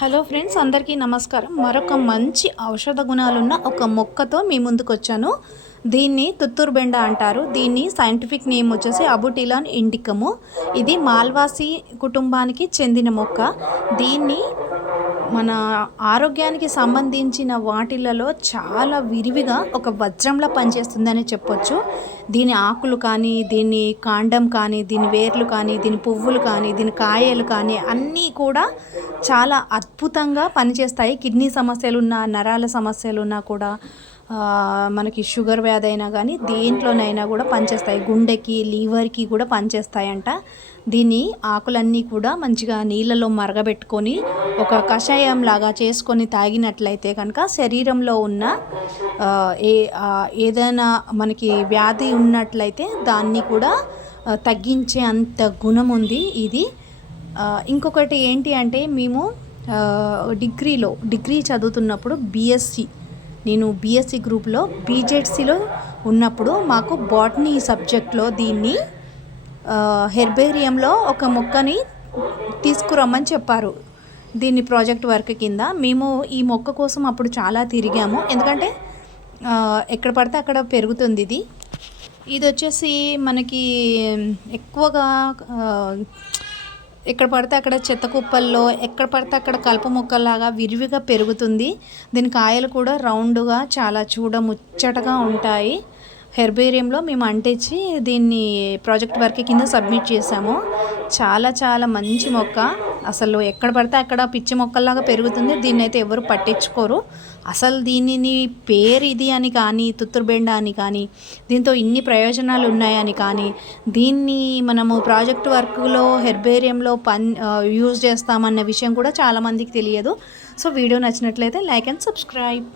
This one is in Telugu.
హలో ఫ్రెండ్స్ అందరికీ నమస్కారం. మరొక మంచి ఔషధ గుణాలున్న ఒక మొక్కతో మీ ముందుకు వచ్చాను దీన్ని తుత్తూరు బెండ అంటారు. దీన్ని సైంటిఫిక్ నేమ్ వచ్చేసి అబుటిలాన్ ఇండికము ఇది మాల్వాసి కుటుంబానికి చెందిన మొక్క. దీన్ని మన ఆరోగ్యానికి సంబంధించిన వాటిలలో చాలా విరివిగా ఒక వజ్రంలా పనిచేస్తుందని చెప్పొచ్చు. దీని ఆకులు కానీ దీని కాండం కానీ దీని వేర్లు కానీ దీని పువ్వులు కానీ దీని కాయలు కానీ అన్నీ కూడా చాలా అద్భుతంగా పనిచేస్తాయి. కిడ్నీ సమస్యలు ఉన్న నరాల సమస్యలు ఉన్నా కూడా మనకి షుగర్ వ్యాధి అయినా కానీ దేంట్లోనైనా కూడా పనిచేస్తాయి. గుండెకి లీవర్కి కూడా పనిచేస్తాయంట. దీని ఆకులన్నీ కూడా మంచిగా నీళ్ళలో మరగబెట్టుకొని ఒక కషాయం లాగా చేసుకొని తాగినట్లయితే కనుక శరీరంలో ఉన్న ఏ ఏదైనా మనకి వ్యాధి ఉన్నట్లయితే దాన్ని కూడా తగ్గించే అంత గుణం ఉంది. ఇది ఇంకొకటి ఏంటి అంటే మేము డిగ్రీలో డిగ్రీ చదువుతున్నప్పుడు బిఎస్సి నేను బిఎస్సి గ్రూప్లో బీజెడ్సీలో ఉన్నప్పుడు మాకు బాటనీ సబ్జెక్ట్లో దీన్ని హెర్బేరియంలో ఒక మొక్కని తీసుకురమ్మని చెప్పారు. దీన్ని ప్రాజెక్ట్ వర్క్ కింద మేము ఈ మొక్క కోసం అప్పుడు చాలా తిరిగాము. ఎందుకంటే ఎక్కడ పడితే అక్కడ పెరుగుతుంది ఇది. ఇది వచ్చేసి మనకి ఎక్కువగా ఎక్కడ పడితే అక్కడ చెత్త కుప్పల్లో ఎక్కడ పడితే అక్కడ కలుపు మొక్కలాగా విరివిగా పెరుగుతుంది. దీని కాయలు కూడా రౌండ్గా చాలా చూడ ముచ్చటగా ఉంటాయి. హెర్బేరియంలో మేము అంటించి దీన్ని ప్రాజెక్ట్ వర్క్ కింద సబ్మిట్ చేసాము చాలా చాలా మంచి మొక్క. అసలు ఎక్కడ పడితే అక్కడ పిచ్చి మొక్కల్లాగా పెరుగుతుంది. దీన్ని అయితే ఎవరు పట్టించుకోరు. అసలు దీనిని పేరు ఇది అని కానీ తుత్తురుబెండ అని కానీ దీంతో ఇన్ని ప్రయోజనాలు ఉన్నాయని కానీ దీన్ని మనము ప్రాజెక్ట్ వర్క్లో హెర్బేరియంలో పన్ యూజ్ చేస్తామన్న విషయం కూడా చాలామందికి తెలియదు. సో వీడియో నచ్చినట్లయితే లైక్ అండ్ సబ్స్క్రైబ్.